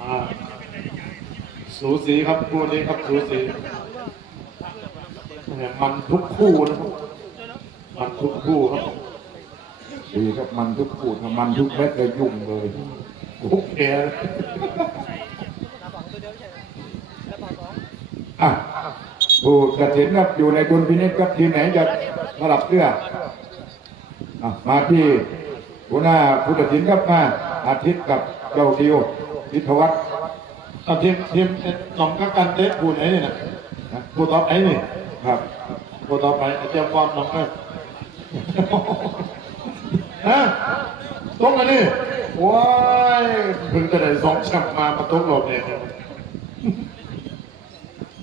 อ่าสูสีครับคู่นี้ครับสูสีแหม่มันทุกคู่นะครับมันทุกคู่ครับดีครับมันทุกขูดมันทุกเม็ดเลยยุ่งเลยทุกแกอะผู้ตัดสินครับอยู่ในดุลพินิจครับทีมไหนจะสลับเสื้ออะมาที่หัวหน้าผู้ตัดสินครับมาอาทิตย์กับ เจ้าดิวพิทวัฒน์เอาทีมทีมหนองกักกันเตะคู่ไหนนี่นะคู่ต่อไปนี่ครับคู่ต่อไปอาจารย์ฟอมหนองกักฮะตกมานี่ว้ายเพิ่งจะได้สองแชมป์มามาตกหลบเนี่ย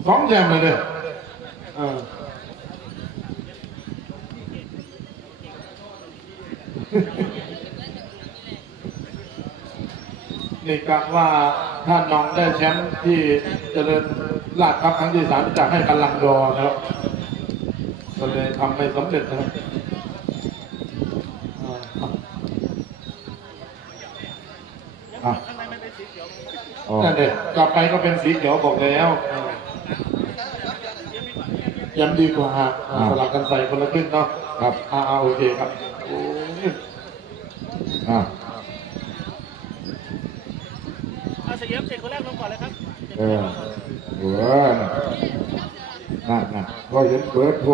สองแชมป์เลยเนี่ยเอ นี่กะว่าถ้าน้องได้แชมป์ที่เจริญลาดครับครั้งที่สามจะให้กำลังดอนะครับก็เลยทำไม่สำเร็จนะครับอ่าอะอ๋อนั่นเด็กลับไปก็เป็นสีเขียวบอกแล้วยังดีกว่าฮะสลับกันใส่คนละครึ่งเนาะครับอ่าอ่าโอเคครับโอ้ย อะ เอาเสียมเสร็จคนแรกลงก่อน เออเออนั่นนั่นพอเห็นเปิดโทร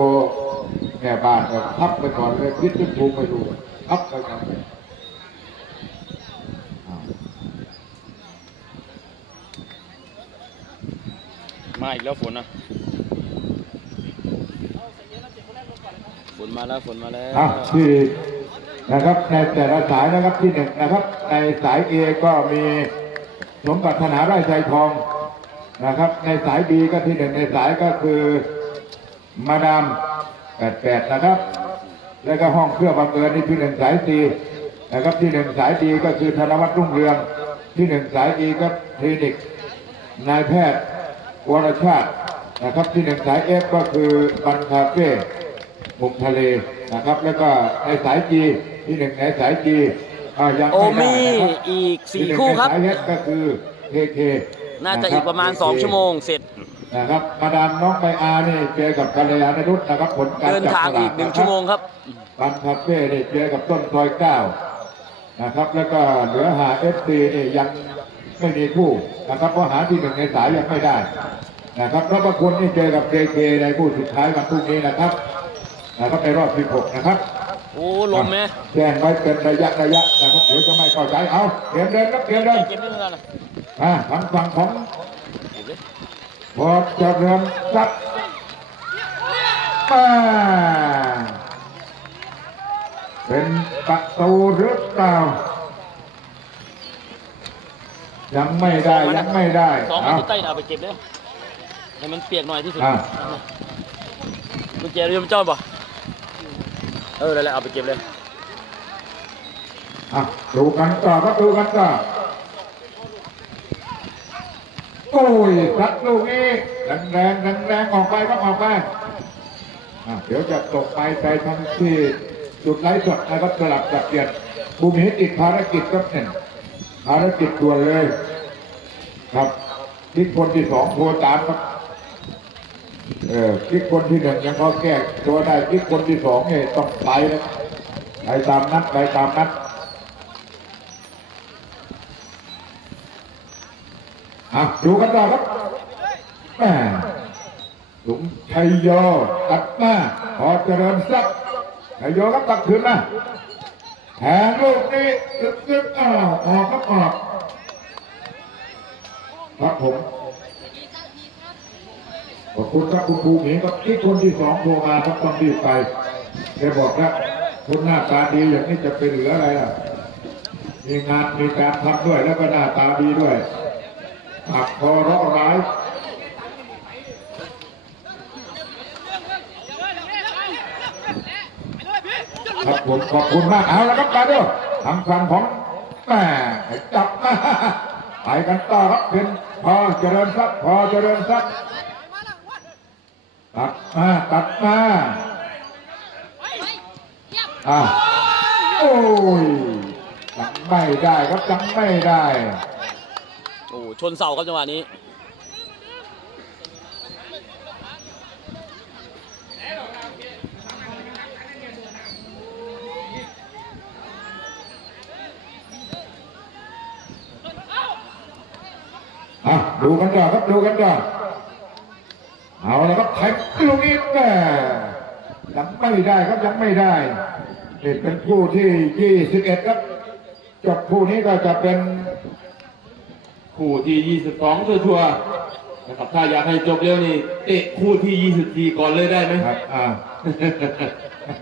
แม่บ้านก็พับไปก่อนเลยคิดจะถูกไม่รู้พับไปก่อนเลยมาอีกแล้วฝนนะฝนมาแล้วฝนมาแล้วอะที่นะครับในแต่ละสายนะครับที่หนึ่งนะครับ ในสายเอก็มีสมบัติธนาไร่ใจทอง นะครับ ในสายบีก็ที่หนึ่งในสายก็คือมาดามแปดแปดนะครับ แล้วก็ห้องเครื่องบังเอิญนี่ที่หนึ่งสายซีนะครับที่หนึ่งสายดีก็คือธนวัฒน์รุ่งเรือง ที่หนึ่งสายดีก็คลินิก นายแพทย์วรชาตินะครับที่หนึ่งสายเอฟก็คือบันคาเฟ่มุมทะเลนะครับ แล้วก็ในสายจีที่หนึ่งในสายจีอ่ายังโอไม่ได้มีนะครับอีกสี่ที่หนึ่งคู่ครับในสายเอฟก็คือเคเค น่าจะอีกประมาณ 2 ชั่วโมงเสร็จนะครับมาดามน้องใบอานี่เจอกับกัลยาณนุษย์นะครับผลการเดินจับทางสลอีกหนึ่งชั่วโมงครับบันคาเฟ่นี่เจอกับต้นซอยเก้านะครับ แล้วก็เหลือหาเอฟซีนี่ยังไม่มีคู่นะครับเพราะหาที่หนึ่งในสายยังไม่ได้นะครับแล้วประคุณนี่เจอกับเคเคในคู่สุดท้ายวันพรุ่งนี้นะครับนะครับในรอบ 16 นะครับ โอ้ลมไหมแจ้งไว้เป็นระยะระยะนะครับเดี๋ยวจะไม่ เข้าใจเอาเตรียมเดินครับเตรียมเดินเก็บไม่เหมือนกันนะอ่าทางฝั่งของเก็บเลยพอเจะเริ่มซับมาเป็นประตูหรือเปล่ายังไม่ได้ยังไม่ได้สองเอาที่ใต้เอาไปเก็บเลยให้มันเปียกหน่อยที่สุดอะกุญแจเรือมนเจ้าป่ะเออแล้วแหละเอาไปเก็บเลย อะดูกันต่อครับดูกันต่อโอ้ยสัดลูกนี้แรงแรงแรงแรงออกไปครับออกไปอะเดี๋ยวจะตกไปไปทางที่จุดไลฟ์สดนะครับสลับกับเปลี่ยนบูมฮิตอีกภารกิจครับเนี่ยภารกิจด่วนเลย ครับคิดคนที่สองโทรตามครับเออคิดคนที่หนึ่งยังพอแก้ตัวได้คิดคนที่สองเนี่ยต้องไปแล้วไปตามนัดไปตามนัด อะดูกันต่อครับแม่สุมชัยโยตัดมาพอเจริญทรัพย์ชัยโยครับตัดคืนมาแทงลูกนี้ซึกๆอ้าออกครับออกครับผมขอบคุณครับคุณครูหมีครับที่คนที่สองโทรมาครับต้องรีบไปแกบอกครับคนหน้าตาดีอย่างนี้จะเป็นเหลืออะไรล่ะมีงานมีการทำด้วยแล้วก็หน้าตาดีด้วย หักคอราะร้ายครับผมขอบคุณมากเอาละครับมาด้วทางฝั่งของแม่จับมาไปกันต่อครับเป็นพอเจริญทรัพย์พอเจริญทรัพย์ตัดมาตัดมาอะโอ้ยยังไม่ได้ครับยังไม่ได้ โอ้ชนเสาครับจังหวะนี้อะดูกันก่อนครับดูกันก่อนเอาละครับแทงลูกนี้แม่ยังไม่ได้ครับยังไม่ได้นี่เป็นคู่ที่ 21 ครับ จบคู่นี้ก็จะเป็น คู่ที่ 22ชัวร์ๆนะครับถ้าอยากให้จบเร็วนี่เตะคู่ที่ 24 ก่อนเลยได้ไหมครับ อ่า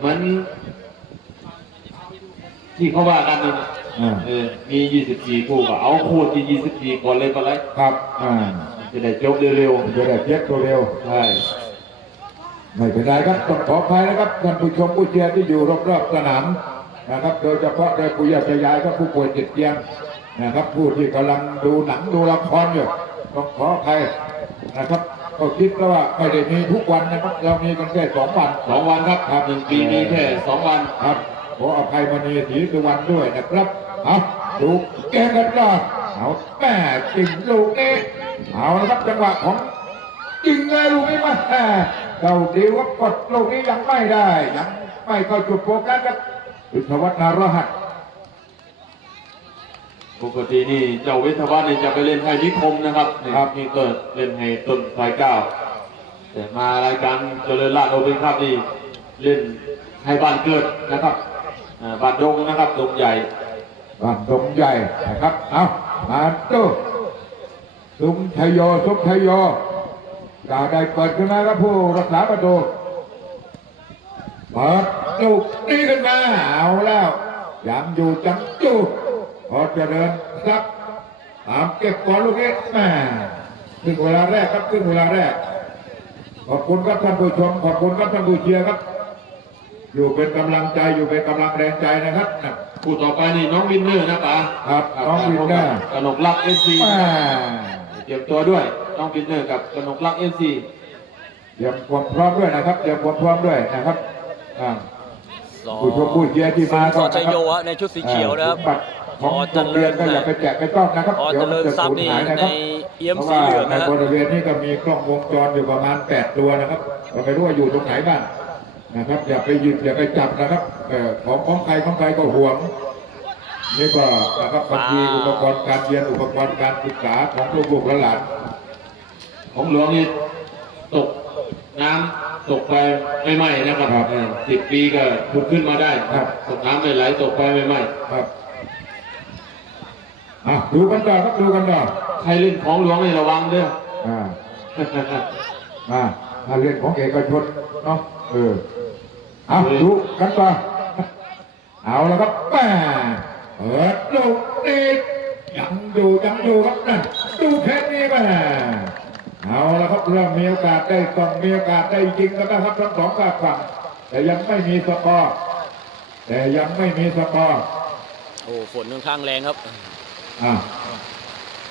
มัน ที่เขาว่ากันนี่อ่า เออมี 24 คู่ก็เอาคู่ที่ 24 ก่อนเลยก็เลยครับ อ่าจะได้จบเร็วจะได้เพียกตัวเร็ว ๆใช่ ไม่เป็นไรครับต้องขออภัยนะครับท่านผู้ชมผู้เชียร์ที่อยู่รอบๆสนามนะครับ โดยเฉพาะในผู้ยากยายก็ผู้ป่วยติดเตียง นะครับผู้ที่กำลังดูหนังดูละครอยู่ต้องขออภัยนะครับก็คิดว่าไม่ได้มีทุกวันนะครับเรามีกันแค่สองวันสองวันครับหนึ่งปีมีแค่สองวันครับขออภัยมณีศรีสุวรรณด้วยนะครับเอาดูเกมกันก่อนเอาแม่จริงลูกนี้เอาละครับจังหวะของจริงเลยลูกนี้มาแหม่เราดีว่ากดลูกนี้ยังไม่ได้ยังไม่เข้าจุดโฟกัสครับวิทยาวัฒนารหัส ปกตินี่เจ้าเวทวัฒน์นี่จะไปเล่นให้นิคมนะครับนี่นี่เกิดเล่นให้ต้นสายเก้าแต่มารายการเจริญราชโอเพ่นครับนี่เล่นให้บ้านเกิดนะครับอ่าบ้านดงนะครับดงใหญ่บ้านดงใหญ่นะครับเอามาตู้สุมทยโยสุมทยโยกาได้เปิดขึ้นมาครับผู้รักษาประตูเปิดลูกนี้ขึ้นมาเอาแล้วยังอยู่จังจู พอเจะเดินซักตามเก็บบอลลูกนี้แม่ครึ่งเวลาแรกครับครึ่งเวลาแรก ขอบคุณครับท่านผู้ชม ขอบคุณครับท่านผู้เชียร์ครับ อยู่เป็นกำลังใจอยู่เป็นกำลังแรงใจนะครับคู่ต่อไปนี่น้องวินเนอร์นะป๋าครับน้องวินเนอร์กนกรักเอฟซีแม่เตรียมตัวด้วยน้องวินเนอร์กับกนกรักเอฟซีเตรียมความพร้อมด้วยนะครับเตรียมความพร้อมด้วยนะครับอ่าสอผู้ชมผู้เชียร์ที่มาสก็อนะชัยครับโยฮะในชุดสีเขียวนะครับบัตร ของโรงเรียนก็อย่าไปแจกไปต้องนะครับพอเดี๋ยวเจริญจะทรัพสูย์ญนี่หายนะในครับเอี่ยมเพราะสีว่าเหลืองในนะฮะบริเวณนี้ก็มีกล้องวงจรอยู่ประมาณ8ตัวนะครับก็ไม่รู้ว่าอยู่ตรงไหนบ้างนะครับอย่าไปหยิบอย่าไปจับนะครับเอ่อของของใครของใครก็ห่วงนี่ก็นะครับบางทีอุปกรณ์การเรียนอุปกรณ์การศึกษาของลูกๆหลานของหลวงนี่ตกน้ำตกไปไม่ไหม้นะครับสิบปีก็พุดขึ้นมาได้ตกน้ำไม่ไหลตกไปไม่ไหม้ๆครับ อะดูกันต่อครับดูกันต่อใครเล่นของหลวงนี่ระวังเด้ออ่าอ่าถ้าเรื่องของเอกชนเนาะเออเอาดูกันต่อเอาแล้วครับแม่เปิดลูกนี้ยังดูยังดูครับนั่นดูแค่นี้แม่เอาแล้วครับเริ่มมีโอกาสได้ต้องมีโอกาสได้จริงแล้วนะครับทั้งสองฝากฝั่งแต่ยังไม่มีสกอร์แต่ยังไม่มีสกอร์โอ้ฝนค่อนข้างแรงครับ อ่า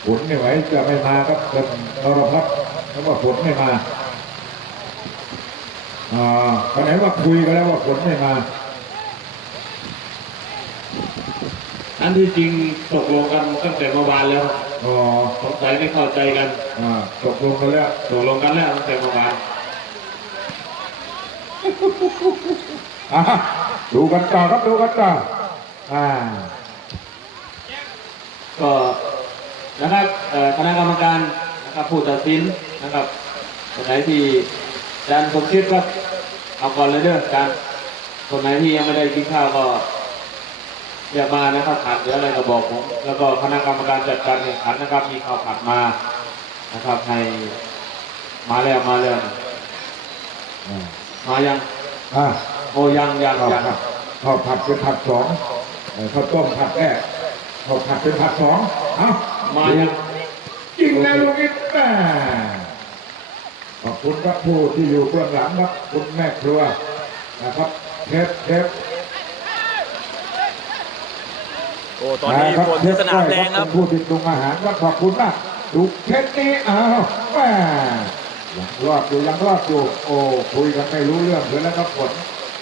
ฝนไม่ไหวจะไม่มาครับเป็นเราครับเพราะว่าฝนไม่มาอ่าคนไหนว่าคุยกันแล้วว่าฝนไม่มาอันที่จริงตกลงกันตั้งแต่เมื่อวานแล้วอ๋อสงสัยไม่เข้าใจกันอ่าตกลงกันแล้วตกลงกันแล้วตั้งแต่เมื่อวานอ่าดูกันต่อครับดูกันต่ออ่า ก็นะครับเอ่อคณะกรรมการนะครับผู้ตัดสินนะครับคนไหนที่อาจารย์สมคิดก็เอาก่อนเลยเด้ออาจารย์คนไหนที่ยังไม่ได้กินข้าวก็อย่ามานะครับขาดเหลืออะไรก็บอกผมแล้วก็คณะกรรมการจัดการแข่งขันนะครับ มีข้าวผัดมานะครับให้มาแล้วมาแล้วอ่ามายังอ่าโอ้ยังยังข้าวยังผัดข้าวผัดเป็นผัดสองเอ่อข้าวต้มผัดแรก ข้าวผัดเป็นผัดสองเอ้ามายังจริงนะลูกนี้แม่ขอบคุณครับผู้ที่อยู่เบื้องหลังครับคุณแม่ครัวนะครับเทปเทปโอ้ตอนนี้ฝนที่สนามแรงครับเป็นผู้ที่ปรุงอาหารครับขอบคุณมากดูเช่นนี้อ้าวแม่ยังรอดอยู่ยังรอดอยู่โอ้คุยกันไม่รู้เรื่องเลยแล้วครับฝน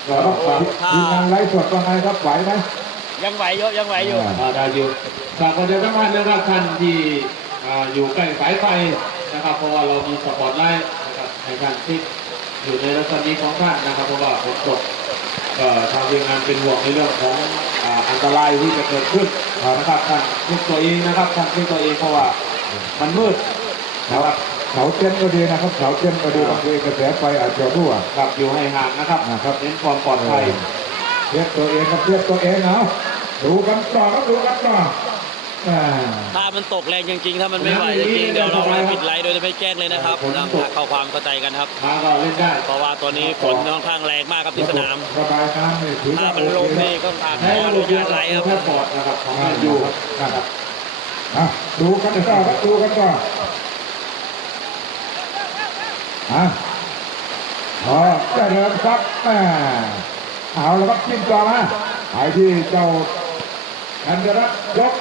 เราต้องฝากทีมงานไลฟ์สดว่าไงครับไหวไหม ยังไหวอยู่ยังไหวอยู่อ่าอ่าได้อยู่ฝากประชาสัมพันธ์นะครับท่านที่อ่าอยู่ใกล้สายไฟนะครับ เพราะว่าเรามีสปอตไลท์นะครับในการที่อยู่ในรัศมีของท่านนะครับ เพราะว่าฝนตกก็ทางทีมงานเป็นห่วงในเรื่องของอ่าอันตรายที่จะเกิดขึ้นนะครับท่านคิดตัวเองนะครับท่านคิดตัวเองเพราะว่ามันมืดนะครับ เสาเต้นก็ดีนะครับเสาเต้นก็ดีบางทีกระแสไฟอาจจะรั่ว ครับอยู่ให้ห่างนะครับนะครับ เน้นความปลอดภัยเทียบตัวเองครับเทียบตัวเองเอา ดูกันต่อครับดูกันต่ออ่าถ้ามันตกแรงจริงๆ ถ้ามันไม่ไหวจริงๆเดี๋ยวเราไม่ปิดไลท์โดยไม่แจ้งเลยนะครับต้องเข้าความเข้าใจกันครับมาก็เล่นได้เพราะว่าตัวนี้ฝนค่อนข้างแรงมากครับที่สนามระบายน้ำนี่ถือถ้าว่ามันลงนี่ก็ขาดขใช้ออลูนุกเดียญาวตไลท์ครับแค่ปอดนะครับของอ่าแมนดูยูครับนะครับอะดูกันต่อครับดูกันต่ออะพอจะเดินครับแม่เอาแล้วครับจิ้มต่อมาไปที่เจ้า อันเดรัตน์ยก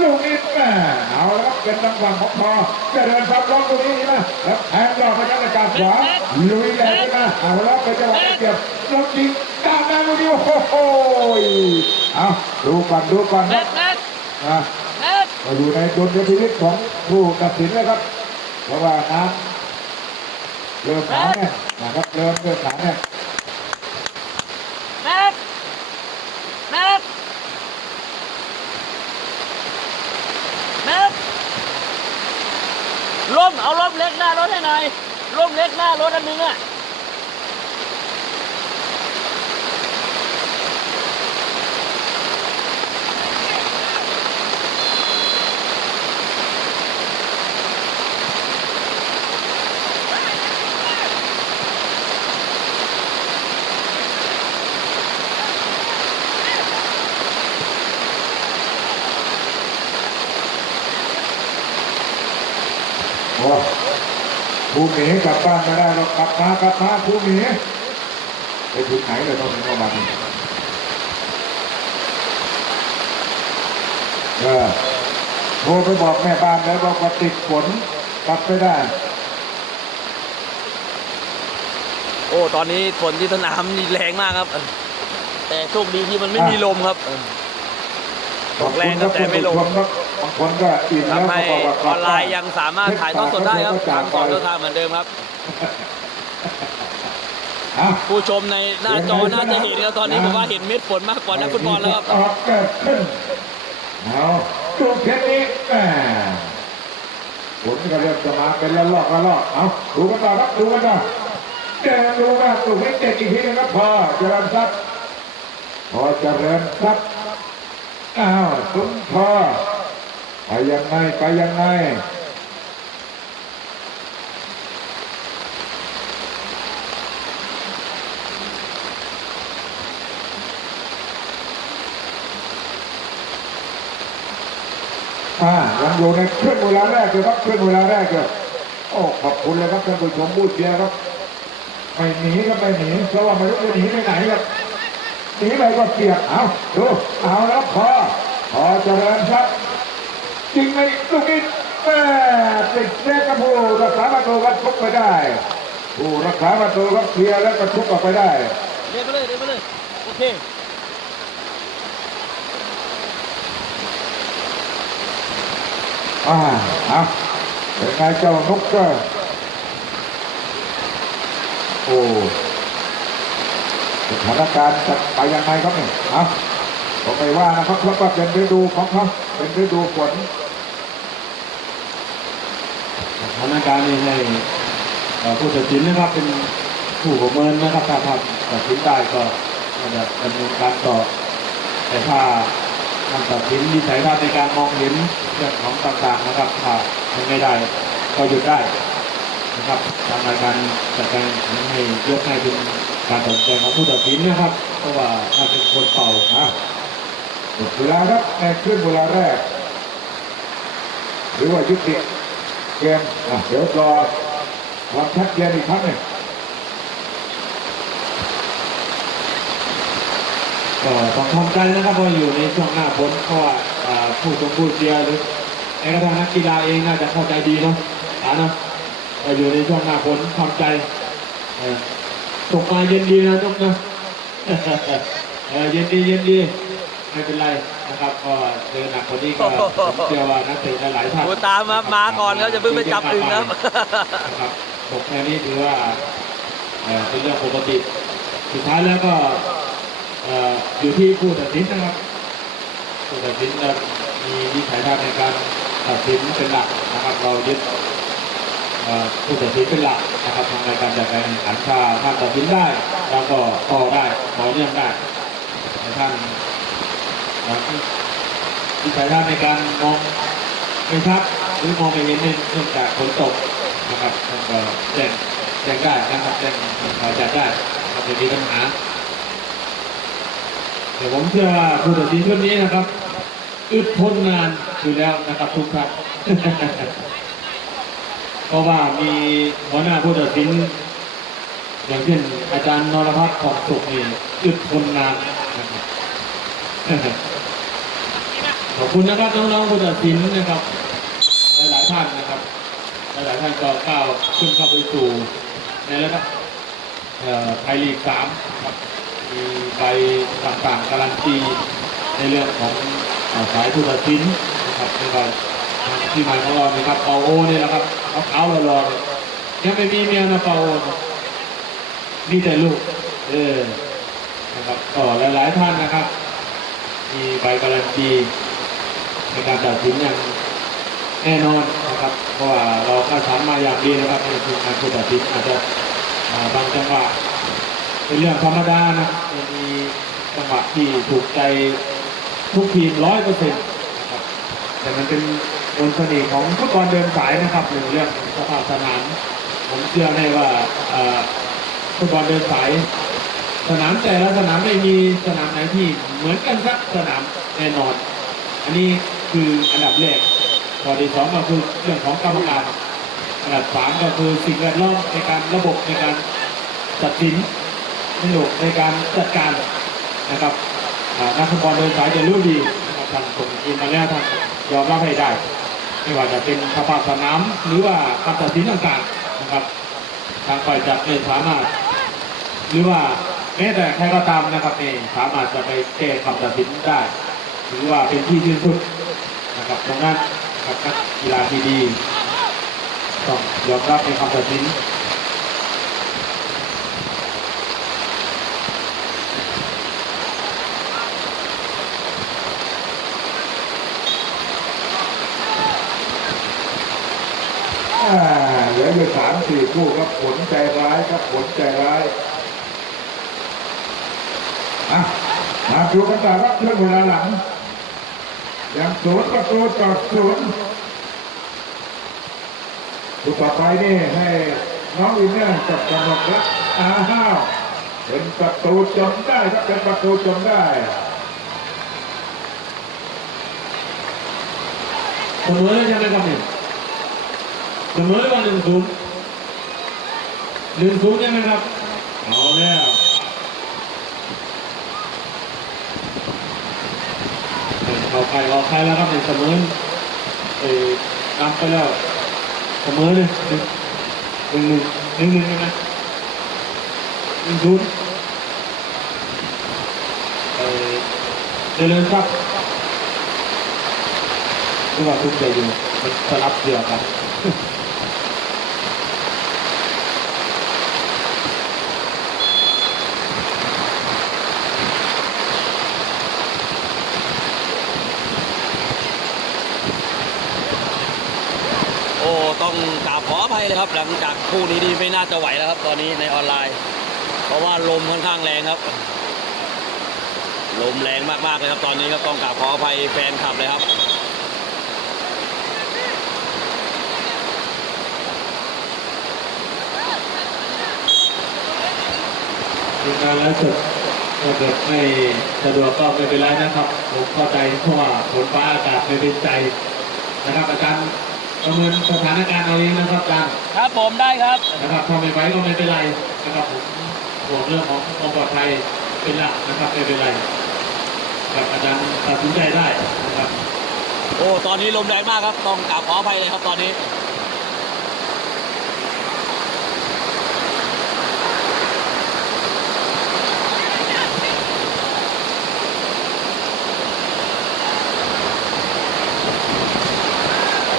ลูกนี้แม่เอาแล้วครับเป็นทางฝั่งของพอจะเดินครับล็อกตรงนี้นะแล้วแทงดอกไปยังอากาศขวาลุยแรงขึ้นมาเอาแล้วเป็นจังหวะได้เก็บล็อกจริงกลางแนวนี้โอ้โหเอาดูก่อนดูก่อนครับอะก็อยู่ในดุลยพินิจของผู้ตัดสินนะครับ เพราะว่าน้ำเริ่มหนาแน่นนะครับเริ่มเริ่มหนาแน่น แม็กแม็กแม็ก ร่มเอาร่มเล็กหน้ารถให้หน่อยร่มเล็กหน้ารถอันนึงอะ โอ้ ผู้หมีกลับบ้านไม่ได้หรอกกลับมากลับมาผู้หมีไปถึงไหนเลยต้องถึงประมาณนี้เออโทรไปบอกแม่บ้านแล้วบอกว่าติดฝนกลับไม่ได้ โอ้ ตอนนี้ฝนที่สนามนี่แรงมากครับ แต่โชคดีที่มันไม่มีลมครับตกแรงครับแต่ไม่ลงบางคนก็อิ่มแล้วทำให้ก็บอกว่าออนไลน์ยังสามารถถ่ายทอดสดได้ครับทางสอนทางเหมือนเดิมครับ อะผู้ชมในหน้าจอน่าจะเห็นครับตอนนี้ผมว่าเห็นเม็ดฝนมากกว่านักฟุตบอลแล้วครับ ออกเกิดขึ้นเอาดูเพชรนี้แหม่ฝนก็เริ่มจะมาเป็นละลอกละลอกเอาดูกันต่อครับดูกันต่อเดินดูว่าตูไม่เจ็ดอีกทีนึงครับพอเจริญทรัพย์พอเจริญทรัพย์อ้าวสุนทร ไปยังไงไปยังไงอ่ายังอยู่ในเครื่องเวลาแรกเลยครับเครื่องเวลาแรกเลยโอ้ขอบคุณเลยครับท่านผู้ชมผู้เชียร์ครับไม่หนีก็ไม่หนีเพราะว่าไม่รู้จะหนีไปไหนครับหนีไปก็เปียกเอาดูเอาแล้วพอพอเจริญครับ จริงไหมลูกนี้แม่ติดเซฟกับผู้รักษาประตูก็ทุบไปได้ผู้รักษาประตูก็เคลียร์แล้วก็ทุบออกไปได้เดินไปเลยเดินไปเลยโอเคอ่าเอาเป็นไงเจ้านกก็โอ้สถานการณ์จะไปยังไงครับเนี่ยเอาผมไม่ว่านะครับเพราะว่าเป็นฤดูของเขาเป็นฤดูฝน สถานการณ์นี้ให้ผู้ตัดสินนะครับเป็นผู้ประเมินนะครับถ้าทำตัดสินได้ก็จะดำเนินการต่อ แต่ถ้าทำตัดสินมีสายทัศน์ในการมองเห็นเรื่องของต่างๆนะครับถ้ามันไม่ได้ก็หยุดได้นะครับทางรายการจัดการให้ยกให้เป็นการตัดสินใจของผู้ตัดสินนะครับ เพราะว่าถ้าเป็นคนเป่าอะเวลาครับในครึ่งเวลาแรก หรือว่ายุติ เกมอะเดี๋ยวรอความชัดเจนอีกครั้งหนึ่งก็ต้องทำใจนะครับเพราะอยู่ในช่วงหน้าฝนเพราะว่าอ่าผู้ชมผู้เชียร์หรือแม้กระทั่งนักกีฬาเองน่าจะเข้าใจดีเนาะอ่านะก็อยู่ในช่วงหน้าฝนทำใจตกมาเย็นดีนะทุกนะเออเย็นดีเย็นดีไม่เป็นไร นะครับก็เจอหนักกว่านี้ก็ผมเชื่อว่านักเตะหลายๆท่านโอ้ตามครับมาก่อนครับจะเพิ่งไปจับอึ่งครับนะครับผมแค่นี้ถือว่าเอ่อเป็นเรื่องปกติ สุดท้ายแล้วก็เอ่ออยู่ที่ผู้ตัดสินนะครับผู้ตัดสินจะมีวิสัยทัศน์ในการตัดสินเป็นหลักนะครับ เรายึดเอ่อผู้ตัดสินเป็นหลักนะครับทางรายการจัดการแข่งขันถ้าท่านตัดสินได้เราก็ต่อได้ต่อเนื่องได้แต่ท่าน เอ่อวิสัยทัศน์ในการมองไม่ชัดหรือมองไม่เห็นเนื่องจากฝนตกนะครับท่านก็แจ้งแจ้งได้นะครับแจ้งเอ่อจัดได้ไม่ได้มีปัญหาแต่ผมเชื่อว่าผู้ตัดสินชุดนี้นะครับอึดทนนานอยู่แล้วนะครับทุกท่านเพราะว่ามีหัวหน้าผู้ตัดสินอย่างเช่นอาจารย์นรพัฒน์ของสุขนี่อึดทนนานนะครับ ขอบคุณนะครับน้องๆผู้ตัดสินนะครับ หลายๆท่านนะครับ หลายๆท่านก็ก้าวขึ้นเข้าไปสู่ในระดับไทยลีกสามครับมีใบต่างๆการันตีในเรื่องของสายผู้ตัดสินนะครับไม่ว่าทางที่หมายของเราเนี่ยครับเปาโอเนี่ยนะครับเขาขาวๆรอๆเนี่ยยังไม่มีเมียนะเปาโอมีแต่ลูกเออนะครับก็หลายๆท่านนะครับ มีใบการันตี ในการตัดสินอย่างแน่นอนนะครับ เพราะว่าเราคัดสรรมาอย่างดีนะครับในทีมงานผู้ตัดสินอาจจะบางจังหวะเป็นเรื่องธรรมดานะมีจังหวะที่ถูกใจทุกทีมร้อยเปอร์เซ็นต์แต่มันเป็นบนเสน่ห์ของฟุตบอลเดินสายนะครับหนึ่งเรื่องสภาพสนามผมเชื่อแน่ว่าฟุตบอลเดินสายสนามแต่ละสนามไม่มีสนามไหนที่เหมือนกันสักสนามแน่นอน อันนี้ คืออันดับแรกข้อที่สองก็คือเรื่องของกรรมการอันดับสามก็คือสิ่งแวดล้อมในการระบบในการตัดสินสนุกในการจัดการนะครับนักฟุตบอลเดินสายจะรู้ดีนะครับท่านส่งทีมาแล้วท่านยอมรับให้ได้ ไม่ว่าจะเป็นสภาพสนามหรือว่าการตัดสินต่างๆนะครับ ทางฝ่ายจัดไม่สามารถ หรือว่าแม้แต่ใครก็ตามนะครับเองสามารถจะไปแก้คำตัดสินได้ หรือว่าเป็นที่ชื่นชม นะครับดังนั้นนะครับนักกีฬาที่ดีต้องยอมรับในคำตัดสินเหลืออยู่สามสี่คู่ครับผลใจร้ายครับผลใจร้ายอะมาดูกันต่อครับเรื่องเวลาหลัง ยังศูนย์ประตูต่อศูนย์คู่ต่อไปนี่ให้น้องอินเนอร์กับกำลังรักอ้าวเป็นประตูจนได้ครับเป็นประตูจนได้เสมอแล้วใช่ไหมครับเนี่ยเสมอว่าหนึ่งศูนย์หนึ่งศูนย์ใช่ไหมครับเอาแล้ว เอาใครเอาใครแล้วครับเนี่ยเสมอเอ้นับไปแล้วเสมอเลยหนึ่งหนึ่งหนึ่งหนึ่งหนึ่งใช่ไหมหนึ่งศูนย์เออเจริญทรัพย์หรือว่าทุกใจอยู่มันสลับเดียวกัน โอ้ต้องกราบขออภัยเลย ครับหลังจากคู่นี้นี่ไม่น่าจะไหวแล้วครับ ตอนนี้ในออนไลน์ เพราะว่าลมค่อนข้างแรงครับ ลมแรงมากๆเลยครับ ตอนนี้ครับต้องกราบขออภัยแฟนคลับเลยครับทีมงานไลฟ์สดถ้าเกิดไม่สะดวกก็ไม่เป็นไรนะครับ ผมเข้าใจเพราะว่าฝนฟ้าอากาศไม่เป็นใจนะครับอาจารย์ ประเมินสถานการณ์เอาเองนะครับอาจารย์ครับผมได้ครับนะครับถ้าไม่ไหวก็ไม่เป็นไรนะครับผมห่วงเรื่องของความปลอดภัยเป็นหลักนะครับไม่เป็นไรครับอาจารย์ตัดสินใจได้นะครับ โอ้ตอนนี้ลมแรงมากครับ ต้องกราบขออภัยเลยครับตอนนี้ค